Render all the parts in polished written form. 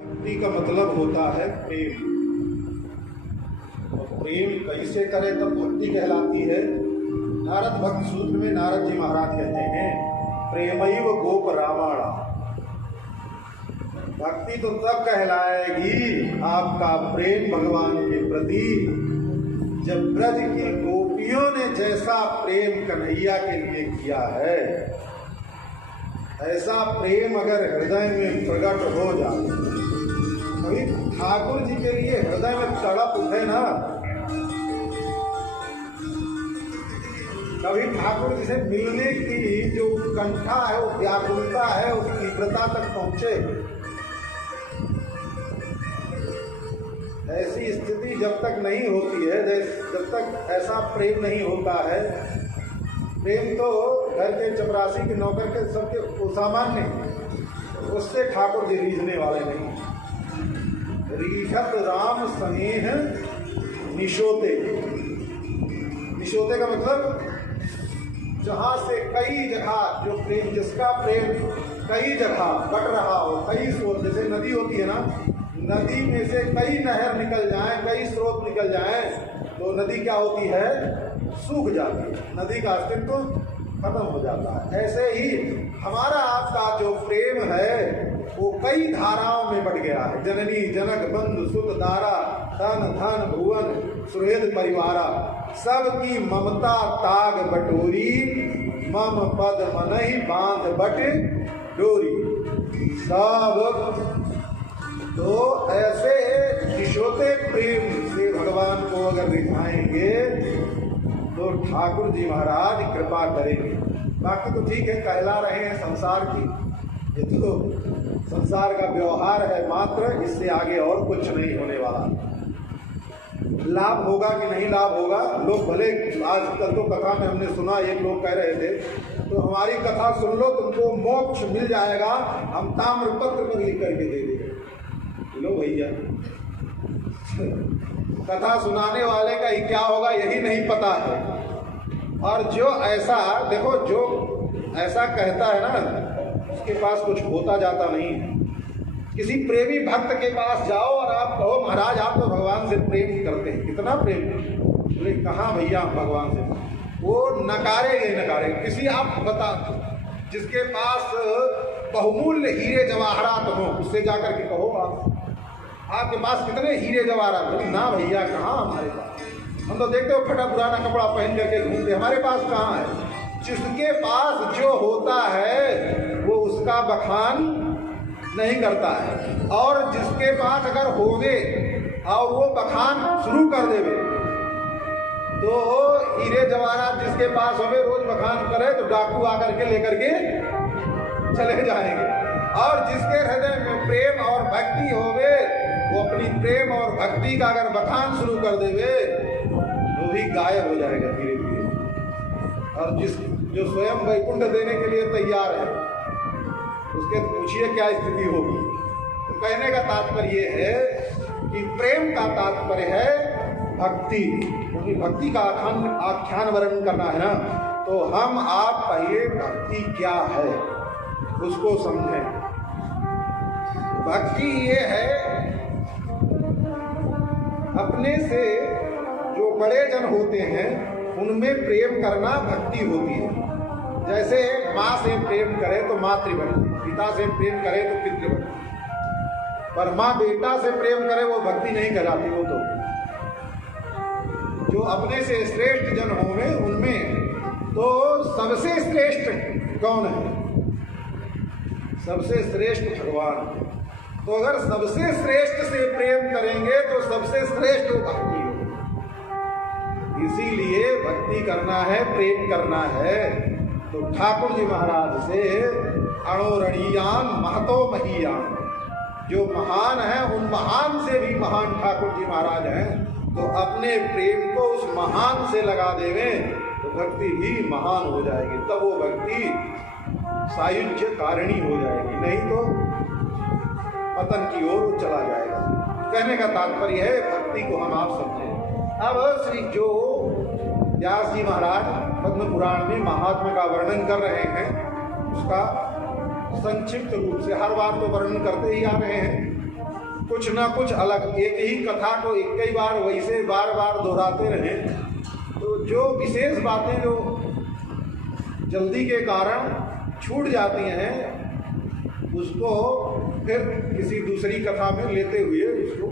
भक्ति का मतलब होता है प्रेम। और प्रेम कैसे करें तब भक्ति कहलाती है। नारद भक्त सूत्र में नारद जी महाराज कहते हैं, प्रेमैव गोप रामाणा। भक्ति तो तब कहलाएगी आपका प्रेम भगवान के प्रति जब ब्रज की गोपियों ने जैसा प्रेम कन्हैया के लिए किया है, ऐसा प्रेम अगर हृदय में प्रकट हो जाए। कभी ठाकुर जी के लिए हृदय में तड़प उठे ना, कभी ठाकुर जी से मिलने की जो उत्कंठा है, वो व्याकुलता है, उस तीव्रता तक पहुंचे, ऐसी स्थिति जब तक नहीं होती है, जब तक ऐसा प्रेम नहीं होता है। प्रेम तो घर के चपरासी के नौकर के सबके सामान्य, उससे ठाकुर जी रीझने वाले नहीं। रीझत राम स्नेह निशोते। निशोते का मतलब जहाँ से कई जगह जो प्रेम, जिसका प्रेम कई जगह बट रहा हो, कई स्रोत, जैसे नदी होती है ना, नदी में से कई नहर निकल जाएं, कई स्रोत निकल जाएं, तो नदी क्या होती है? सूख जाती है, नदी का अस्तित्व खत्म हो जाता है। ऐसे ही हमारा आपका जो प्रेम है वो कई धाराओं में बट गया है। जननी जनक बंधु सुत दारा, तन धन भुवन सुहृद परिवारा, सबकी ममता ताग बटोरी, मम पद मनहि बांध बट डोरी। सब तो ऐसे निशोते प्रेम से भगवान को अगर रिझाएंगे तो ठाकुर जी महाराज कृपा करेंगे। बाकी तो ठीक है, कहला रहे हैं संसार की, ये तो संसार का व्यवहार है मात्र, इससे आगे और कुछ नहीं होने वाला। लाभ होगा कि नहीं लाभ होगा, लोग भले, आजकल तो कथा में हमने सुना, एक लोग कह रहे थे तो हमारी कथा सुन लो, तुमको मोक्ष मिल जाएगा, हम ताम्र पत्र पर लिख करके दे देंगे। लो भैया, कथा सुनाने वाले का ही क्या होगा यही नहीं पता है। और जो ऐसा देखो, जो ऐसा कहता है ना, उसके पास कुछ होता जाता नहीं है। किसी प्रेमी भक्त के पास जाओ और आप कहो महाराज आप तो भगवान से प्रेम करते हैं, कितना प्रेम? बोले कहाँ भैया भगवान से, वो नकारे। किसी आप बता जिसके पास बहुमूल्य हीरे जवाहरात हो, उससे जाकर के कहो आपके पास कितने हीरे जवाहरात? ना भैया कहाँ हमारे पास, हम तो देखते हो फटा पुराना कपड़ा पहन करके घूमते, हमारे पास कहाँ है। जिसके पास जो होता है वो उसका बखान नहीं करता है, और जिसके पास अगर होवे और वो बखान शुरू कर देवे तो हीरे जवाहरात जिसके पास होवे रोज बखान करे तो डाकू आकर के लेकर के चले जाएंगे। और जिसके हृदय में प्रेम और भक्ति होवे वो अपनी प्रेम और भक्ति का अगर बखान शुरू कर देवे वो भी गायब हो जाएगा धीरे धीरे। और जो स्वयं वैकुंठ देने के लिए तैयार है उसके पूछिए क्या स्थिति होगी। तो कहने का तात्पर्य ये है कि प्रेम का तात्पर्य है भक्ति, क्योंकि भक्ति का आख्यान वर्णन करना है ना, तो हम आप पहले भक्ति क्या है उसको समझें। भक्ति ये है अपने से जो बड़े जन होते हैं उनमें प्रेम करना भक्ति होती है। जैसे माँ से प्रेम करे तो मातृभक्ति, पिता से प्रेम करे तो पितृभक्ति, पर माँ बेटा से प्रेम करे वो भक्ति नहीं कहलाती। वो तो जो अपने से श्रेष्ठ जन होंगे उनमें तो सबसे श्रेष्ठ कौन है? सबसे श्रेष्ठ भगवान। तो अगर सबसे श्रेष्ठ से प्रेम करेंगे तो सबसे श्रेष्ठ भक्ति हो। इसीलिए भक्ति करना है, प्रेम करना है। तो ठाकुर जी महाराज से अणोरणीयान महतो महीयान, जो महान है उन महान से भी महान ठाकुर जी महाराज हैं, तो अपने प्रेम को उस महान से लगा देवें तो भक्ति भी महान हो जाएगी। तब वो भक्ति सायुज्य कारिणी हो जाएगी, नहीं तो पतन की ओर चला जाएगा। कहने का तात्पर्य है भक्ति को हम आप समझें। अब श्री जो व्यास जी महाराज पद्म पुराण में महात्मा का वर्णन कर रहे हैं उसका संक्षिप्त रूप से हर बार तो वर्णन करते ही आ रहे हैं, कुछ ना कुछ अलग, एक ही कथा को एक ही बार वैसे बार बार दोहराते रहें तो जो विशेष बातें जो जल्दी के कारण छूट जाती हैं उसको फिर किसी दूसरी कथा में लेते हुए उसको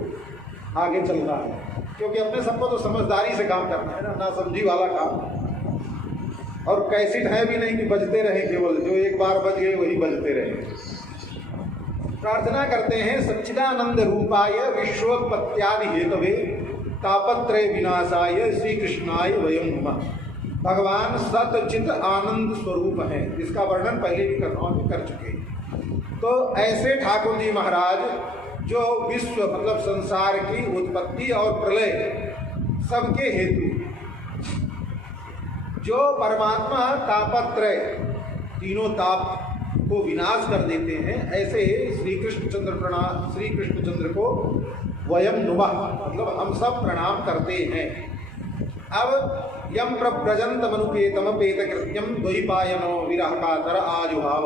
आगे चलना है, क्योंकि अपने सबको तो समझदारी से काम करना है ना समझी वाला काम। और कैसेट है भी नहीं कि बजते रहे, केवल जो एक बार बज गए वही बजते रहे। प्रार्थना करते हैं सच्चिदानंद रूपाय विश्वोत्पत्त्यादि हेतवे तापत्रय विनाशाय श्री कृष्णाय वयं नमः। भगवान सतचित आनंद स्वरूप हैं, इसका वर्णन पहले भी कथाओं में कर चुके हैं। तो ऐसे ठाकुर जी महाराज जो विश्व मतलब संसार की उत्पत्ति और प्रलय सबके हेतु, जो परमात्मा तापत्रय तीनों ताप को विनाश कर देते हैं, ऐसे श्री कृष्ण चंद्र को वयम नुमः मतलब हम सब प्रणाम करते हैं। अब यम प्रव्रजंत मनुपेतमपेत कृत्यम द्वैपायनो विरह कातर आजुहाव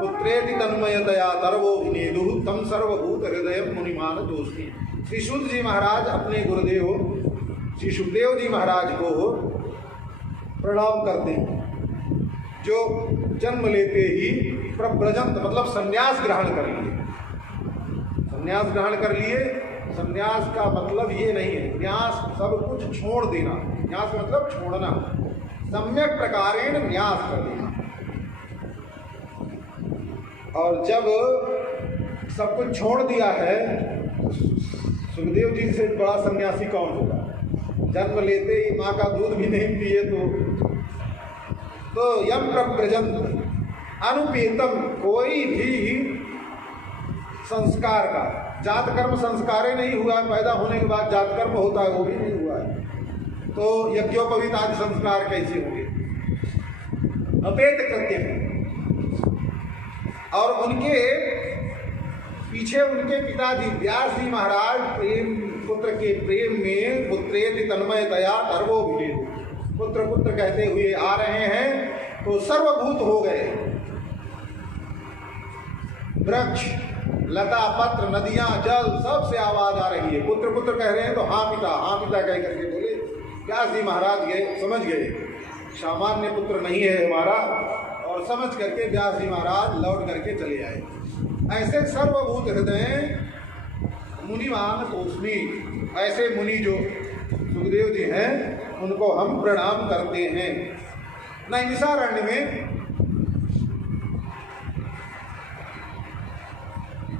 पुत्रेति तन्मयतया तरवो विनेदु तम सर्वभूत हृदय मुनिमान दोषी। श्री शुद्ध जी महाराज अपने गुरुदेव श्री सुखदेव जी महाराज को प्रणाम करते हैं, जो जन्म लेते ही प्रव्रजंत मतलब संन्यास ग्रहण कर लिए। संन्यास ग्रहण कर लिए, संन्यास का मतलब ये नहीं है न्यास सब कुछ छोड़ देना, न्यास मतलब छोड़ना, सम्यक प्रकारेण न्यास कर देना। और जब सब कुछ छोड़ दिया है, सुखदेव जी से बड़ा सन्यासी कौन होगा? जन्म लेते ही माँ का दूध भी नहीं पिए तो यम प्रव्रजंत अनुपेतम कोई भी संस्कार का जात कर्म संस्कार ही नहीं हुआ है, पैदा होने के बाद जात कर्म होता है वो भी नहीं हुआ है, तो यज्ञोपवीत आदि संस्कार कैसे होंगे? अपेत कृत्य है। और उनके पीछे उनके पिताजी व्यास जी महाराज प्रेम पुत्र के प्रेम में पुत्रेति तन्मयतया सर्वो विनेदु, पुत्र पुत्र कहते हुए आ रहे हैं तो सर्वभूत हो गए। वृक्ष लता पत्र नदियां जल सब से आवाज आ रही है, पुत्र पुत्र कह रहे हैं तो हाँ पिता कह करके बोले। व्यास जी महाराज गए, समझ गए सामान्य पुत्र नहीं है हमारा, और समझ करके व्यास जी महाराज लौट करके चले आए। ऐसे सर्वभूत हृदय मुनिमान तोस्मी, ऐसे मुनि जो सुखदेव जी हैं उनको हम प्रणाम करते हैं। नैमिषारण्य में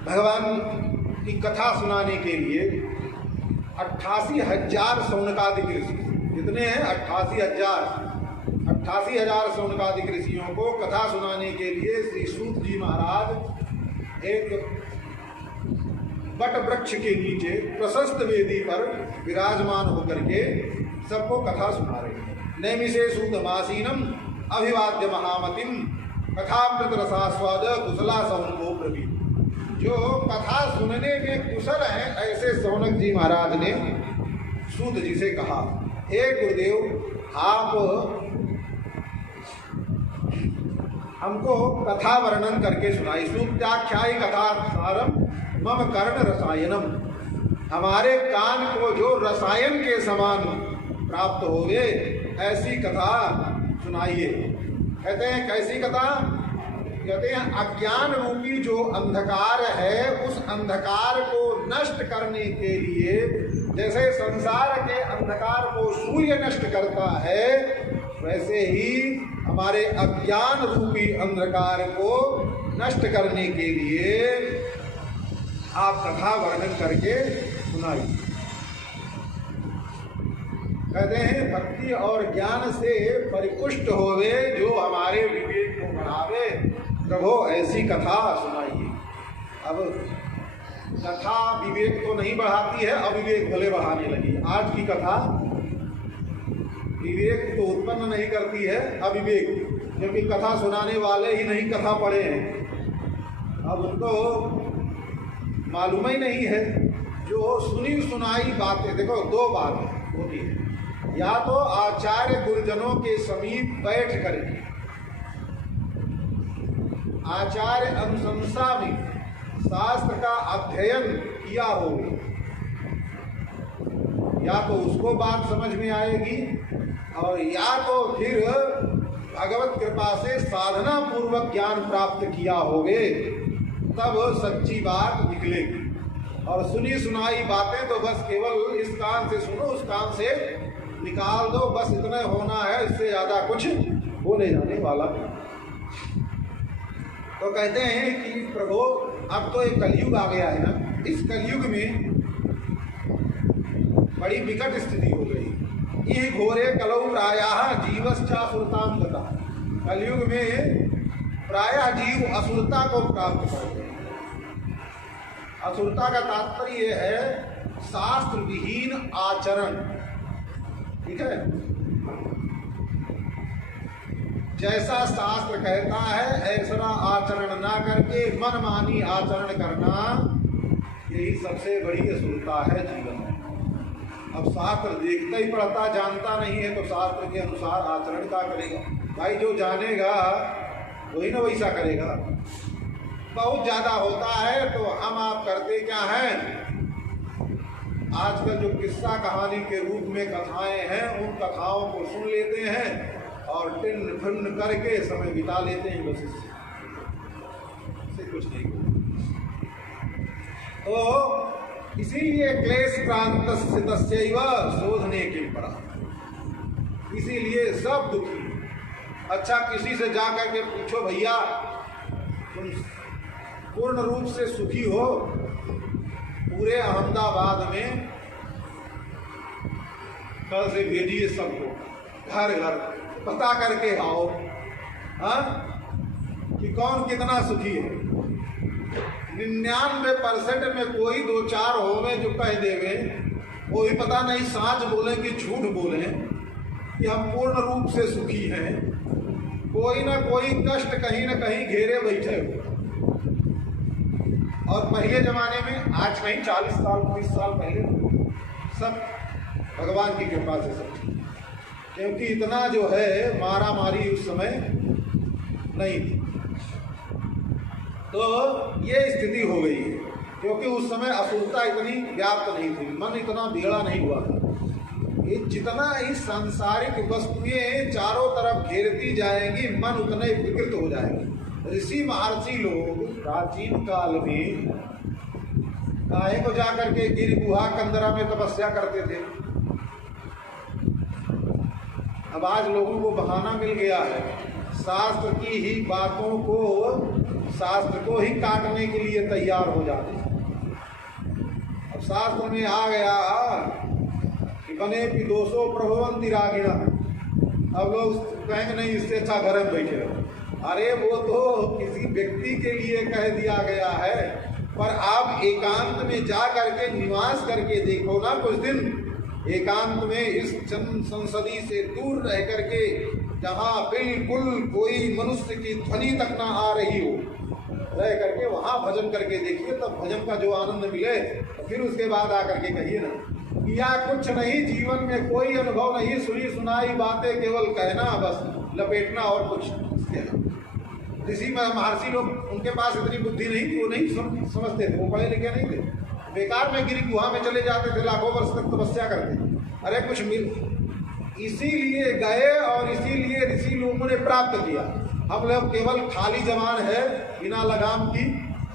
भगवान की कथा सुनाने के लिए 88,000 सौनकादिक ऋषि, कितने हैं? 88,000 सौनकादिक ऋषियों को कथा सुनाने के लिए श्री सूत जी महाराज एक वट वृक्ष के नीचे प्रशस्त वेदी पर विराजमान होकर के सबको कथा सुना रहे हैं। नैमिषे सूतमासीनम अभिवाद्य महामतिम कथामृत रसास्वाद कुशला सौनको प्रवी। जो कथा सुनने में कुशल हैं ऐसे सौनक जी महाराज ने सूत जी से कहा, हे गुरुदेव आप हमको कथा वर्णन करके सुनाई। सूत्याख्यायी कथा सारम मम कर्ण रसायनम, हमारे कान को जो रसायन के समान प्राप्त हो गए ऐसी कथा सुनाइए। कहते हैं कैसी कथा? कहते हैं अज्ञान रूपी जो अंधकार है उस अंधकार को नष्ट करने के लिए, जैसे संसार के अंधकार को सूर्य नष्ट करता है, वैसे ही हमारे अज्ञान रूपी अंधकार को नष्ट करने के लिए आप कथा वर्णन करके सुनाइए। कहते हैं भक्ति और ज्ञान से परिपुष्ट होवे जो हमारे विवेक को बढ़ावे, प्रभु ऐसी कथा सुनाइए। अब कथा विवेक तो नहीं बढ़ाती है, अविवेक भले बढ़ाने लगी। आज की कथा विवेक तो उत्पन्न नहीं करती है, अविवेक, क्योंकि कथा सुनाने वाले ही नहीं कथा पढ़े हैं। अब उनको मालूम ही नहीं है जो सुनी सुनाई बातें। देखो दो बात होती है, या तो आचार्य गुरुजनों के समीप बैठ करके आचार्य अनुशंसा में शास्त्र का अध्ययन किया हो, या तो उसको बात समझ में आएगी, और या तो फिर भगवत कृपा से साधना पूर्वक ज्ञान प्राप्त किया होगे, तब सच्ची बात निकलेगी। और सुनी सुनाई बातें तो बस केवल इस कान से सुनो, उस कान से निकाल दो, बस इतना होना है, इससे ज्यादा कुछ बोले जाने वाला नहीं। तो कहते हैं कि प्रभु अब तो एक कलयुग आ गया है ना, इस कलयुग में बड़ी विकट स्थिति हो गई। ये घोरे कलौ प्रायः जीवश्चासुरतां गतः। कलयुग में प्रायः जीव असुरता को प्राप्त करते हैं। असुरता का तात्पर्य है शास्त्र विहीन आचरण, ठीक है। जैसा शास्त्र कहता है ऐसा आचरण ना करके मनमानी आचरण करना, यही सबसे बड़ी असुरता है जीवन में। अब शास्त्र देखता ही पढ़ता जानता नहीं है, तो शास्त्र के अनुसार आचरण क्या करेगा? भाई जो जानेगा वही ना वैसा करेगा। बहुत ज्यादा होता है तो हम आप करते क्या हैं, आजकल जो किस्सा कहानी के रूप में कथाएं हैं, उन कथाओं को सुन लेते हैं और टिन फिन करके समय बिता लेते हैं, बस इससे कुछ नहीं होता। तो इसीलिए क्लेश क्रांतस्य तस्यैव शोधने के परा, इसीलिए सब दुखी। अच्छा किसी से जा करके पूछो, भैया तुम पूर्ण रूप से सुखी हो? पूरे अहमदाबाद में कल से भेजिए सबको, घर घर पता करके आओ, हाँ, कि कौन कितना सुखी है। 99% में कोई 2-4 होवे जो कह देवे, वो भी पता नहीं साँच बोले कि झूठ बोले कि हम पूर्ण रूप से सुखी हैं। कोई ना कोई कष्ट कहीं ना कहीं घेरे बैठे हो। और पहले जमाने में, आज कहीं 40 साल 30 साल पहले, सब भगवान की कृपा से सब, क्योंकि इतना जो है मारा मारी उस समय नहीं थी। तो ये स्थिति हो गई है, क्योंकि उस समय असुरता इतनी व्याप्त नहीं थी, मन इतना बिगड़ा नहीं हुआ था। ये जितना ही सांसारिक वस्तुएं चारों तरफ घेरती जाएंगी, मन उतना ही विकृत हो जाएगा। ऋषि महर्षि लोग प्राचीन काल में काहे को जाकर के गिर गुहा कंदरा में तपस्या करते थे। अब आज लोगों को बहाना मिल गया है, शास्त्र की ही बातों को, शास्त्र को ही काटने के लिए तैयार हो जाते हैं। अब शास्त्र में आ गया कि बने भी दोषो प्रभवंती रागिणा। अब लोग कहेंगे नहीं, इससे अच्छा घर में बैठे रहो। अरे वो तो किसी व्यक्ति के लिए कह दिया गया है, पर आप एकांत में जा करके निवास करके देखो ना, कुछ दिन एकांत में इस जन संसदी से दूर रह करके, जहाँ बिल्कुल कोई मनुष्य की ध्वनि तक ना आ रही हो, रह करके वहाँ भजन करके देखिए, तब भजन का जो आनंद मिले, तो फिर उसके बाद आकर के कहिए ना, या कुछ नहीं, जीवन में कोई अनुभव नहीं, सुनी सुनाई बातें केवल कहना, बस लपेटना और कुछ कहना। ऋषि महर्षि लोग, उनके पास इतनी बुद्धि नहीं थी, वो नहीं समझते थे, वो पढ़े लिखे नहीं थे, बेकार में गिरी गुहा में चले जाते थे, लाखों वर्ष तक तपस्या करते। अरे कुछ मिल, इसीलिए गए और इसीलिए ऋषि लोगों ने प्राप्त किया। हम लोग केवल खाली जबान है, बिना लगाम की,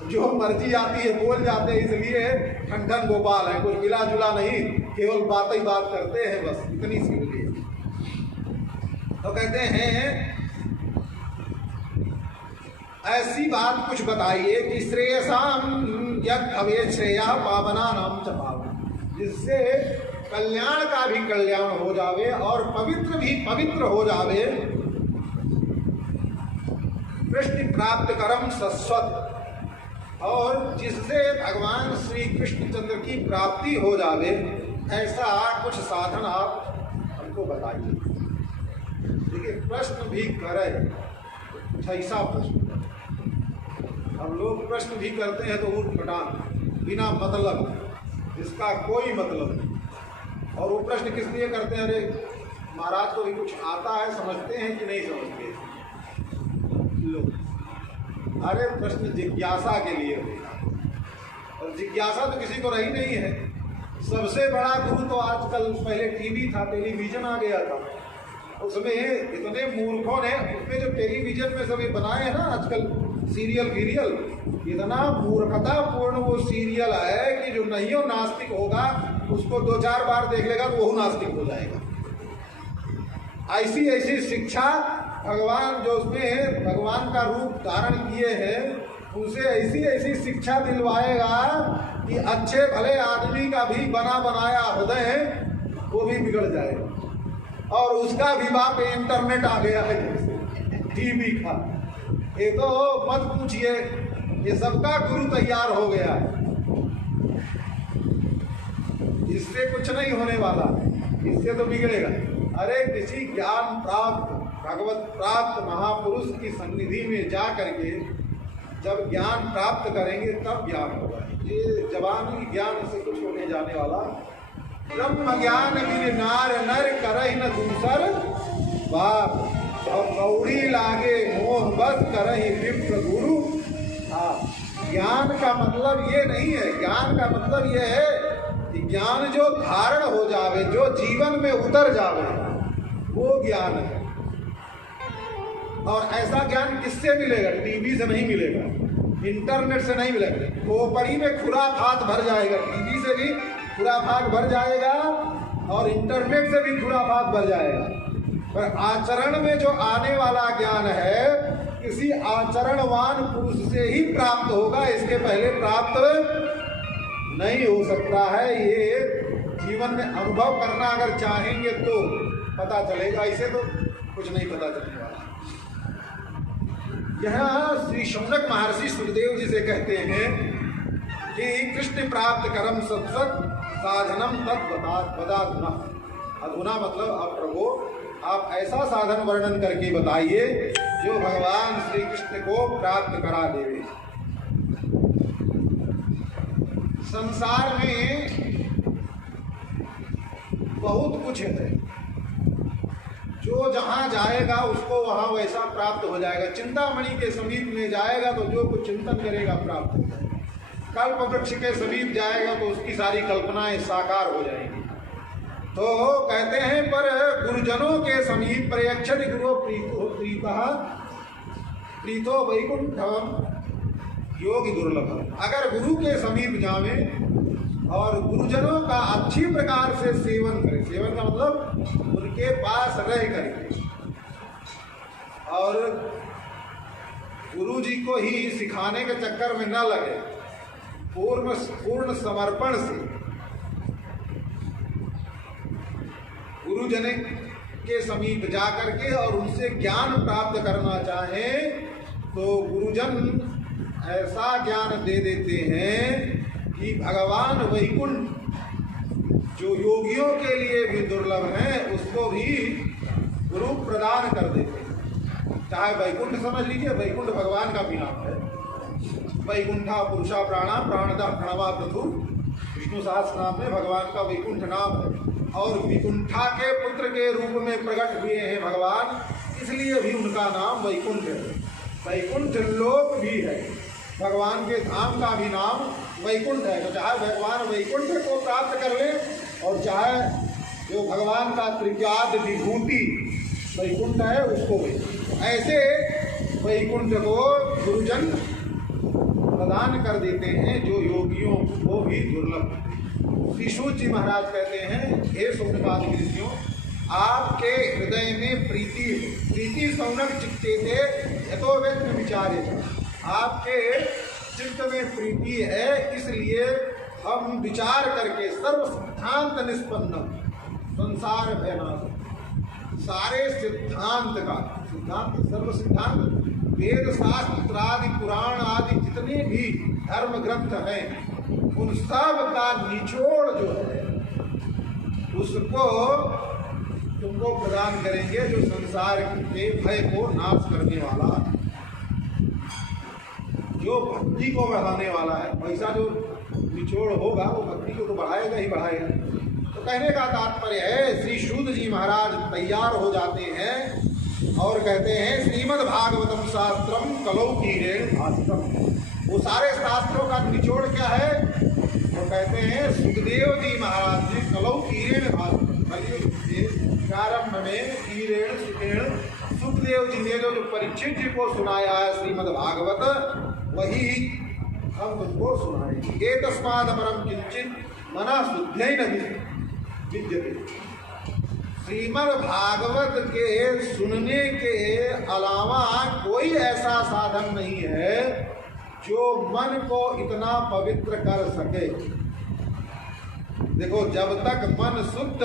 जो मर्जी आती है बोल जाते हैं, इसलिए ठन गोपाल है, कुछ मिला जुला नहीं, केवल बात ही बात करते हैं, बस इतनी सी होती है। तो कहते हैं ऐसी बात कुछ बताइए कि श्रेयसाम यद अवे श्रेया पावना नाम च पावन, जिससे कल्याण का भी कल्याण हो जावे और पवित्र भी पवित्र हो जावे। कृष्ण प्राप्त करम सस्वत, और जिससे भगवान श्री कृष्ण चंद्र की प्राप्ति हो जावे, ऐसा कुछ साधन आप हमको बताइए। देखिए प्रश्न भी करे, कुछ ऐसा प्रश्न। हम लोग प्रश्न भी करते हैं तो ऊट पटांग, बिना मतलब, जिसका कोई मतलब नहीं। और वो प्रश्न किस लिए करते हैं? अरे महाराज को भी कुछ आता है, समझते हैं कि नहीं समझते लोग? अरे प्रश्न जिज्ञासा के लिए होता है। जिज्ञासा तो किसी को रही नहीं है। सबसे बड़ा गुरु तो आजकल, पहले टीवी था, टेलीविजन आ गया था, उसमें इतने मूर्खों ने, उसमें जो टेलीविजन में सभी बनाए हैं ना आजकल सीरियल वीरियल, इतना मूर्खतापूर्ण वो सीरियल है कि जो नहीं हो नास्तिक होगा उसको 2-4 बार देख लेगा तो वो नास्तिक हो जाएगा। ऐसी ऐसी शिक्षा भगवान जो उसमें भगवान का रूप धारण किए हैं उनसे ऐसी ऐसी शिक्षा दिलवाएगा कि अच्छे भले आदमी का भी बना बनाया हृदय वो भी बिगड़ जाएगा। और उसका भी बाप इंटरनेट आ गया है, टीवी का, ये तो मत पूछिए, ये सबका गुरु तैयार हो गया है। इससे कुछ नहीं होने वाला, इससे तो बिगड़ेगा। अरे किसी ज्ञान प्राप्त, भगवत प्राप्त महापुरुष की सन्निधि में जा करके जब ज्ञान प्राप्त करेंगे तब ज्ञान होगा। ये जवानी ज्ञान से कुछ होने जाने वाला। ब्रह्म ज्ञान बिन नार नर करहि न दूसर बाप, और कौड़ी लागे मोह बस करहि विप्र गुरु। ज्ञान का मतलब ये नहीं है, ज्ञान का मतलब ये है कि ज्ञान जो धारण हो जावे, जो जीवन में उतर जावे, वो ज्ञान है। और ऐसा ज्ञान किससे मिलेगा? टीवी से नहीं मिलेगा, इंटरनेट से नहीं मिलेगा। खोपड़ी में खुराफात भर जाएगा, टीवी से भी खुराफात भर जाएगा और इंटरनेट से भी खुराफात भर जाएगा। पर आचरण में जो आने वाला ज्ञान है किसी आचरणवान पुरुष से ही प्राप्त होगा, इसके पहले प्राप्त नहीं हो सकता है। ये जीवन में अनुभव करना अगर चाहेंगे तो पता चलेगा, ऐसे तो कुछ नहीं पता चलने वाला। यह श्री शौनक महर्षि सुखदेव जी से कहते हैं कि कृष्ण प्राप्त करम सत्सत साधनम तद्वदाधुना। अधुना मतलब अब प्रभु आप ऐसा साधन वर्णन करके बताइए जो भगवान श्री कृष्ण को प्राप्त करा देवे। संसार में बहुत कुछ है, जो जहाँ जाएगा उसको वहाँ वैसा प्राप्त हो जाएगा। चिंतामणि के समीप में जाएगा तो जो कुछ चिंतन करेगा प्राप्त हो जाएगा। कल्प वृक्ष के समीप जाएगा तो उसकी सारी कल्पनाएं साकार हो जाएंगी। तो कहते हैं पर गुरुजनों के समीप प्रयक्षति गुरु प्रीतो वैकुंठम योगी दुर्लभ। अगर गुरु के समीप जावे और गुरुजनों का अच्छी प्रकार से सेवन करें, सेवन का मतलब उनके पास रह करके और गुरु जी को ही सिखाने के चक्कर में न लगे, पूर्ण समर्पण से गुरुजन के समीप जाकर के और उनसे ज्ञान प्राप्त करना चाहें तो गुरुजन ऐसा ज्ञान दे देते हैं कि भगवान वैकुंठ जो योगियों के लिए भी दुर्लभ है उसको भी गुरु प्रदान कर देते हैं। चाहे वैकुंठ समझ लीजिए, वैकुंठ भगवान का भी नाम है। वैकुंठा पुरुषा प्राणा प्राणदा प्रणवा प्रभु, विष्णु सहस्त्र नाम में भगवान का वैकुंठ नाम है। और विकुंठा के पुत्र के रूप में प्रकट हुए हैं भगवान, इसलिए भी उनका नाम वैकुंठ है। वैकुंठ लोक भी है, भगवान के धाम का भी नाम वैकुंठ है। तो चाहे भगवान वैकुंठ को प्राप्त कर ले और चाहे जो भगवान का त्रिज्याद विभूति वैकुंठ है उसको वैकुंठ, ऐसे वैकुंठ को गुरुजन प्रदान कर देते हैं जो योगियों को भी दुर्लभ है। श्री सूत जी महाराज कहते हैं, हे सौनकादि ऋषियों, आपके हृदय में प्रीति सौनक चित्ते थे यतो व्यक्त विचारे। आपके चित्त में प्रीति है, इसलिए हम विचार करके सर्व सिद्धांत निष्पन्न संसार भयनाश, सारे सिद्धांत का सिद्धांत, सर्व सिद्धांत, वेद शास्त्र आदि पुराण आदि जितने भी धर्म ग्रंथ हैं उन सब का निचोड़ जो है उसको तुमको प्रदान करेंगे, जो संसार के भय को नाश करने वाला, जो भक्ति को बढ़ाने वाला है। पैसा जो निचोड़ होगा वो भक्ति को तो बढ़ाएगा ही बढ़ाएगा। तो कहने का तात्पर्य है श्री सूत जी महाराज तैयार हो जाते हैं और कहते हैं श्रीमद् भागवतम शास्त्रम कलौ कीरेण भास्करम। वो सारे शास्त्रों का निचोड़ क्या है? तो कहते हैं सुखदेव जी महाराज ने कलौ कीरेण भागवत कलयुग के प्रारंभ में कीरेण सुखेण सुखदेव जी ने जो परीक्षित जी को सुनाया है श्रीमद् भागवत, वही हम तुमको सुनाएंगे। ये तस्माद परम किंचित मना शुद्धै न विद्यते। श्रीमद् भागवत के सुनने के अलावा कोई ऐसा साधन नहीं है जो मन को इतना पवित्र कर सके। देखो, जब तक मन शुद्ध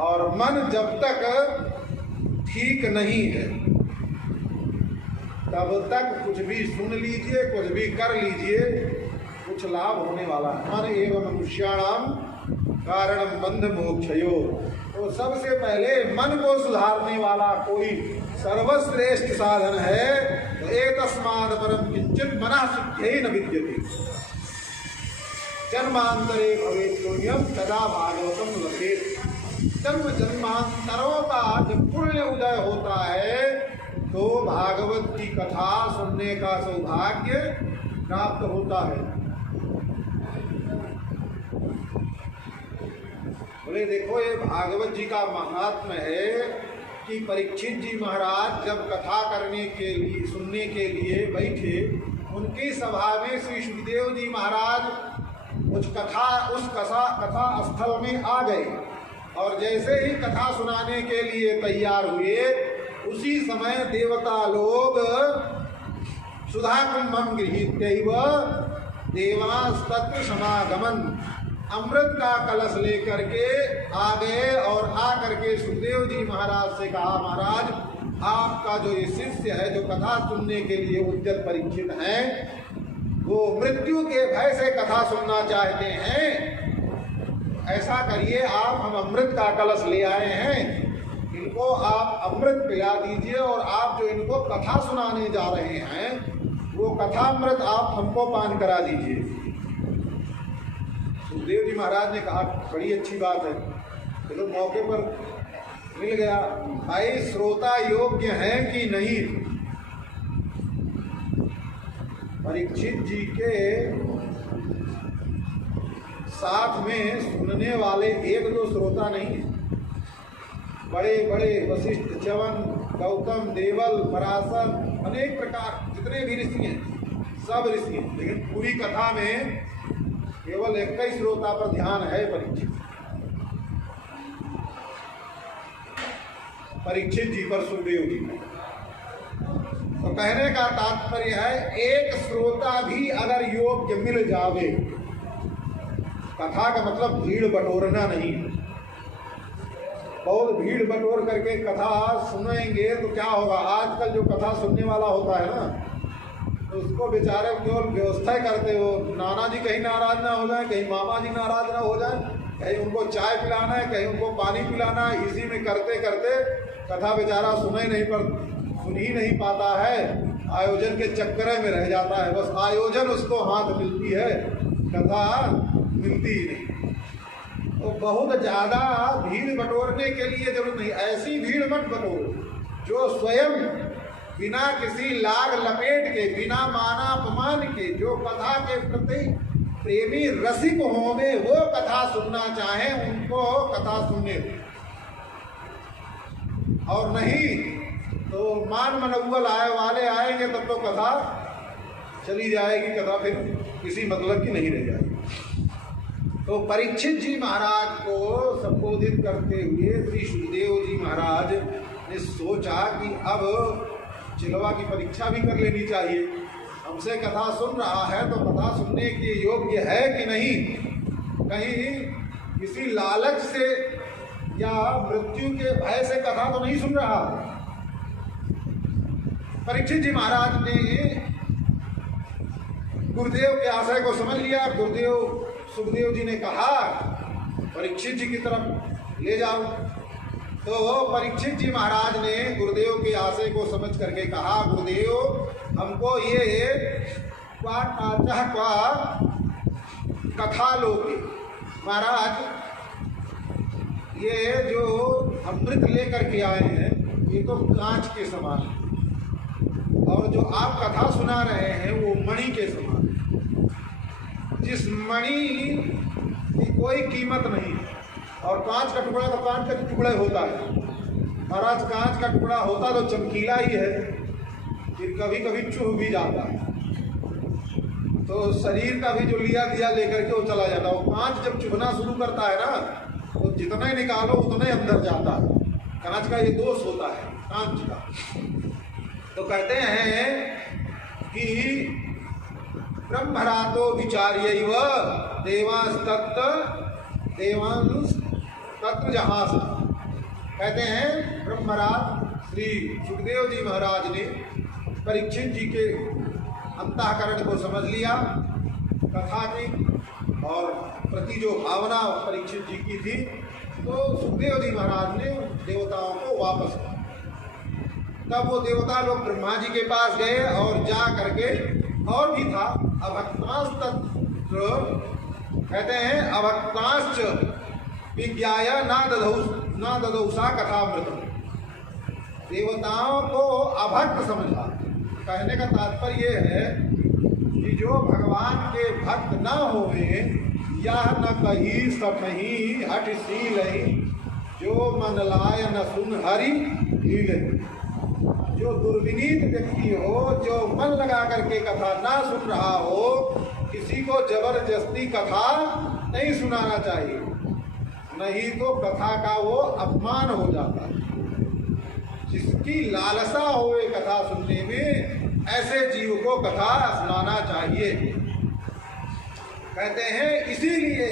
और मन जब तक ठीक नहीं है, तब तक कुछ भी सुन लीजिए, कुछ भी कर लीजिए, कुछ लाभ होने वाला है। मन एवं मनुष्याणाम कारणम बंध मोक्षयो। तो सबसे पहले मन को सुधारने वाला कोई सर्वश्रेष्ठ साधन है तो एक तस्माद परम किंचित मना शुद्धै न विद्यते। जन्मांतरे भवेत् पुण्यम तदा भागवतम लभेत्। जन्म जन्मांतरों का जब पुण्य उदय होता है तो भागवत की कथा सुनने का सौभाग्य प्राप्त होता है। बोले देखो, ये भागवत जी का महात्म्य है कि परीक्षित जी महाराज जब कथा करने के लिए सुनने के लिए बैठे, उनकी सभा में श्री सुखदेव जी महाराज उस कथा स्थल में आ गए और जैसे ही कथा सुनाने के लिए तैयार हुए, उसी समय देवता लोग सुधा कुंभम गृहीत्यैव देवास्तत्र समागमन, अमृत का कलश लेकर के आ गए और आ करके सुखदेव जी महाराज से कहा, महाराज आपका जो ये शिष्य है जो कथा सुनने के लिए उद्यत परीक्षित हैं, वो मृत्यु के भय से कथा सुनना चाहते हैं। ऐसा करिए, आप हम अमृत का कलश ले आए हैं, इनको आप अमृत पिला दीजिए और आप जो इनको कथा सुनाने जा रहे हैं वो कथामृत आप हमको पान करा दीजिए। सुखदेव जी महाराज ने कहा, बड़ी अच्छी बात है, चलो मौके पर मिल गया। भाई श्रोता योग्य है कि नहीं? परीक्षित जी के साथ में सुनने वाले एक दो श्रोता नहीं है, बड़े बड़े वशिष्ठ, च्यवन, गौतम, देवल, पराशर, अनेक प्रकार जितने भी ऋषि हैं सब ऋषि हैं, लेकिन पूरी कथा में केवल 21 श्रोता पर ध्यान है परीक्षित जी पर, सुखदेव जी। तो कहने का तात्पर्य है, एक श्रोता भी अगर योग्य मिल जावे, कथा का मतलब भीड़ बटोरना नहीं। बहुत भीड़ बटोर करके कथा सुनेंगे तो क्या होगा? आजकल जो कथा सुनने वाला होता है ना, तो उसको बेचारे केवल व्यवस्था करते हो, नाना जी कहीं नाराज ना हो जाए, कहीं मामा जी नाराज ना हो जाए, कहीं उनको चाय पिलाना है, कहीं उनको पानी पिलाना है, इसी में करते करते कथा बेचारा सुन ही नहीं पाता है, आयोजन के चक्कर में रह जाता है। बस आयोजन उसको हाथ मिलती है, कथा मिलती ही नहीं। तो बहुत ज़्यादा भीड़ बटोरने के लिए जरूरत नहीं, ऐसी भीड़ मत बटोरो जो स्वयं बिना किसी लाग लपेट के, बिना माना अपमान के, जो कथा के प्रति प्रेमी रसिक होंगे, वो कथा सुनना चाहें, उनको कथा सुनने दें। और नहीं तो मान मनव्वल आए वाले आएंगे तब तो कथा चली जाएगी, कथा फिर किसी मतलब की नहीं रह जाएगी। तो परीक्षित जी महाराज को संबोधित करते हुए श्री सुखदेव जी महाराज ने सोचा कि अब चिलवा की परीक्षा भी कर लेनी चाहिए। हमसे कथा सुन रहा है तो कथा सुनने के योग्य है कि नहीं, कहीं किसी लालच से या मृत्यु के भय से कथा तो नहीं सुन रहा। परीक्षित जी महाराज ने गुरुदेव के आशय को समझ लिया। गुरुदेव सुखदेव जी ने कहा परीक्षित जी की तरफ ले जाओ। तो परीक्षित जी महाराज ने गुरुदेव के आशय को समझ करके कहा, गुरुदेव हमको ये कथा लोगे। महाराज ये जो अमृत लेकर के आए हैं ये तो कांच के समान है और जो आप कथा सुना रहे हैं वो मणि के समान है। जिस मणि की कोई कीमत नहीं, और कांच का टुकड़ा तो कांच का टुकड़ा होता है। महाराज कांच का टुकड़ा होता तो चमकीला ही है, फिर कभी कभी चुभ भी जाता है। तो शरीर का भी जो लिया दिया लेकर के वो चला जाता है। वो कांच जब चुभना शुरू करता है ना, तो जितने निकालो उतने अंदर जाता है। कांच का ये दोष होता है कांच का। तो कहते हैं कि ब्रह्मरातो विचार्यैव देवांस तत्र जहां। कहते हैं ब्रह्मराज श्री सुखदेव जी महाराज ने परीक्षित जी के अंतःकरण को समझ लिया, कथा की और प्रति जो भावना परीक्षित जी की थी, तो सुखदेव जी महाराज ने देवताओं को वापस किया। तब वो देवता लोग ब्रह्मा जी के पास गए और जा करके, और भी था अभक्तांश तत्र, कहते हैं अभक्तांश्च विज्ञाय ना ददौसा कथामृतम। देवताओं को अभक्त समझा। कहने का तात्पर्य ये है कि जो भगवान के भक्त न होवे, यह न कही सकही हठशील, जो मन लाय न सुन हरि लीले। जो दुर्विनीत व्यक्ति हो, जो मन लगा करके कथा ना सुन रहा हो, किसी को जबरदस्ती कथा नहीं सुनाना चाहिए, नहीं तो कथा का वो अपमान हो जाता है। जिसकी लालसा होवे कथा सुनने में, ऐसे जीव को कथा सुनाना चाहिए। कहते हैं इसीलिए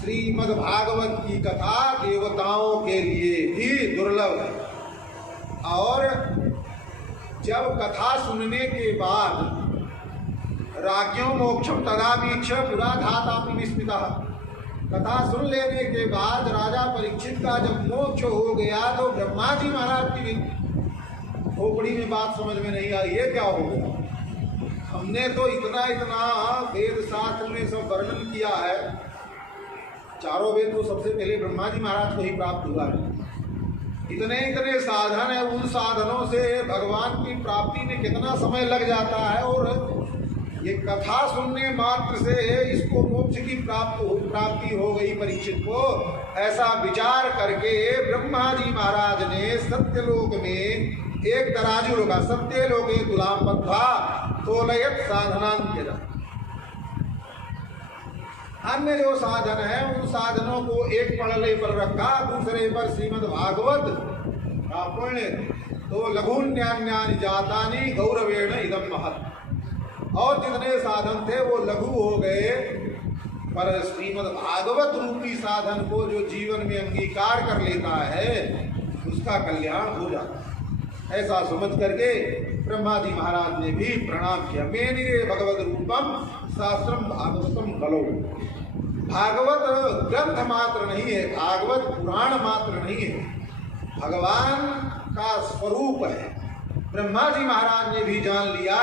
श्रीमद् भागवत की कथा देवताओं के लिए भी दुर्लभ है। और जब कथा सुनने के बाद राज्यों मोक्षम तदापीक्ष पुरा धातापि विस्मितः, कथा सुन लेने के बाद राजा परीक्षित का जब मोक्ष हो गया, तो ब्रह्मा जी महाराज की खोपड़ी में बात समझ में नहीं आई, ये क्या हो गया। हमने तो इतना वेद शास्त्र में सब वर्णन किया है, चारों वेद तो सबसे पहले ब्रह्मा जी महाराज को ही प्राप्त हुआ है। इतने साधन है, उन साधनों से भगवान की प्राप्ति में कितना समय लग जाता है, और ये कथा सुनने मात्र से इसको मोक्ष की प्राप्ति हो गई परीक्षित को। ऐसा विचार करके ब्रह्मा जी महाराज ने सत्यलोक में एक तराजू लगा, सत्यलोके तुलाम बद्धा तोलयत साधनांत्यजा। अन्य जो साधन है उन साधनों को एक पड़ले पर रखा, दूसरे पर श्रीमद् भागवत का पुण्य। तो लघुन्यान्यानि जातानि गौरवेण इदम महत्। और जितने साधन थे वो लघु हो गए, पर श्रीमद् भागवत रूपी साधन को जो जीवन में अंगीकार कर लेता है, उसका कल्याण हो जाता है। ऐसा समझ करके ब्रह्मा जी महाराज ने भी प्रणाम किया। मेनिरे भगवत रूपम शास्त्रम भागवतम कलो। भागवत ग्रंथ मात्र नहीं है, भागवत पुराण मात्र नहीं है, भगवान का स्वरूप है। ब्रह्मा जी महाराज ने भी जान लिया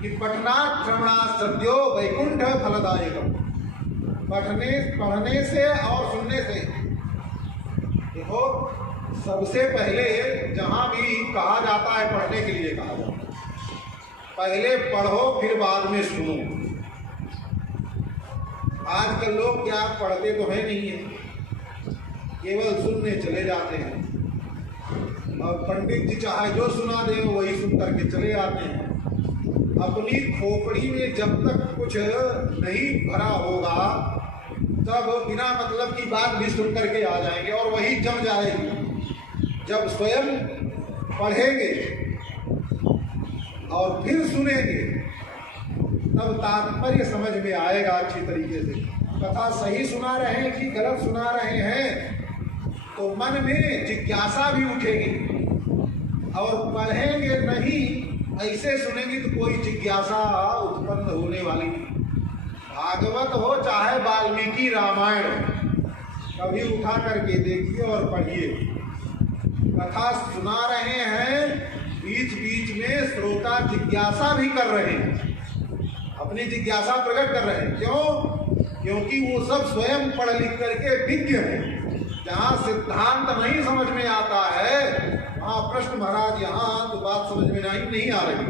कि पठनात् श्रवणात् सद्यो वैकुंठ फलदायकम। पढ़ने से और सुनने से, देखो सबसे पहले जहां भी कहा जाता है पढ़ने के लिए कहा जाता है, पहले पढ़ो फिर बाद में सुनो। आजकल लोग क्या पढ़ते तो है नहीं है, केवल सुनने चले जाते हैं, और पंडित जी चाहे जो सुना दे वही सुन करके चले आते हैं। अपनी खोपड़ी में जब तक कुछ नहीं भरा होगा, तब बिना मतलब की बात भी सुन करके आ जाएंगे और वही जम जाएगी। जब स्वयं पढ़ेंगे और फिर सुनेंगे, तब तात्पर्य समझ में आएगा अच्छी तरीके से। कथा सही सुना रहे हैं कि गलत सुना रहे हैं, तो मन में जिज्ञासा भी उठेगी। और पढ़ेंगे नहीं, ऐसे सुनेंगे तो कोई जिज्ञासा उत्पन्न होने वाली नहीं। भागवत हो चाहे वाल्मीकि रामायण, कभी उठा करके देखिए और पढ़िए। कथा सुना रहे हैं, बीच बीच में श्रोता जिज्ञासा भी कर रहे हैं, अपनी जिज्ञासा प्रकट कर रहे हैं। क्यों? क्योंकि वो सब स्वयं पढ़ लिख करके विज्ञ हैं। जहाँ सिद्धांत नहीं समझ में आता है, वहाँ प्रश्न महाराज यहाँ तो बात समझ में नहीं आ रही।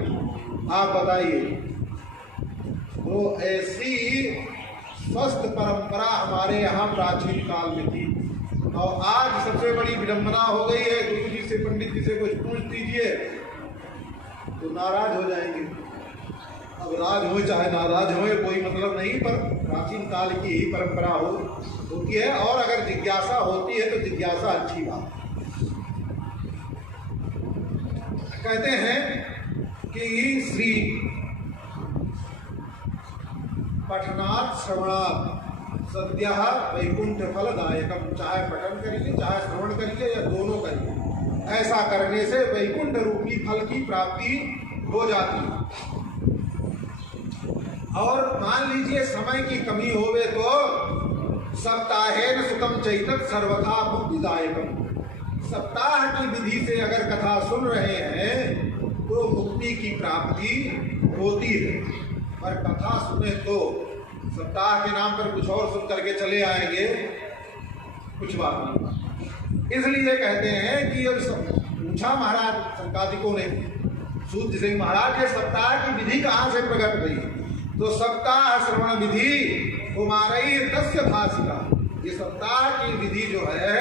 आप बताइए। तो तो ऐसी स्वस्थ परंपरा हमारे यहाँ प्राचीन काल में थी। और आज सबसे बड़ी विडंबना हो गई है, गुरु जी से पंडित जी से कुछ पूछ दीजिए तो नाराज हो जाएंगे। अब राज हो चाहे नाराज हो कोई मतलब नहीं, पर प्राचीन काल की ही परंपरा होती है। और अगर जिज्ञासा होती है तो जिज्ञासा अच्छी बात। कहते हैं कि श्री पठनात् श्रवणात् सद्यः वैकुंठ फलदायकम, चाहे पठन करिए चाहे श्रवण करिए या दोनों करिए, ऐसा करने से वैकुंठ रूपी फल की प्राप्ति हो जाती है। और मान लीजिए समय की कमी होवे तो सप्ताहेन सुतम चैतत सर्वथा मुक्तिदायकम, सप्ताह की विधि से अगर कथा सुन रहे हैं तो मुक्ति की प्राप्ति होती है। पर कथा सुने तो सप्ताह के नाम पर कुछ और सुन करके चले आएंगे, कुछ बात नहीं। इसलिए कहते हैं कि जब पूछा महाराज संकादिकों ने सूत सिंह महाराज के सप्ताह की विधि कहाँ से प्रकट हुई, तो सप्ताह श्रवण विधि कुमारई दस्य भाषिका, ये सप्ताह की विधि जो है